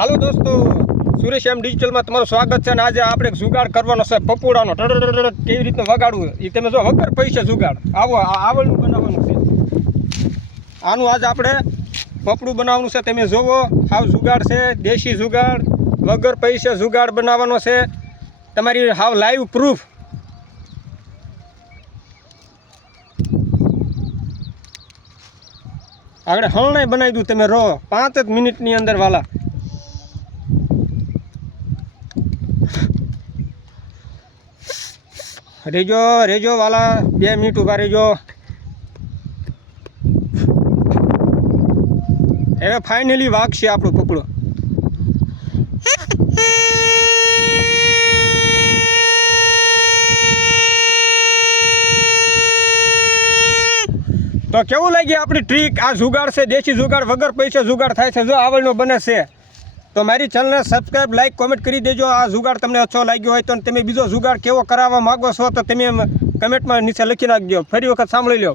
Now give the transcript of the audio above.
હાલો દોસ્તો, સુરેશ એમ ડિજિટલમાં તમારું સ્વાગત છે. અને આજે આપણે જુગાડ કરવાનો છે પપોડાનો. કેવી રીતનું વગાડવું એ તમે જો, વગર પૈસે જુગાડ આવો આવડનું બનાવવાનું છે. આનું આજે આપણે પપડું બનાવવાનું છે. તમે જોવો, હાવ જુગાડ છે, દેશી જુગાડ, વગર પૈસે જુગાડ બનાવવાનો છે. તમારી હાવ લાઈવ પ્રૂફ. આગળ હલણાઈ બનાવી દઉં, તમે રહો 5 જ મિનિટની અંદર વાલા. રેજો વાલા, 2 મિનિટ ઉભા રહેજો. હવે ફાઇનલી વાગશે આપણું પપડું. તો કેવું લાગી આપણી ટ્રીક? આ જુગાડ છે, દેશી જુગાડ, વગર પૈસે જુગાડ થાય છે. જો આવડનો બને છે તો મારી ચેનલને સબસ્ક્રાઈબ, લાઈક, કોમેન્ટ કરી દેજો. આ જુગાડ તમને ઓછો લાગ્યો હોય તો તમે બીજો જુગાડ કેવો કરાવવા માગો છો તો તમે કમેન્ટમાં નીચે લખી નાખજો. ફરી વખત સાંભળી લો.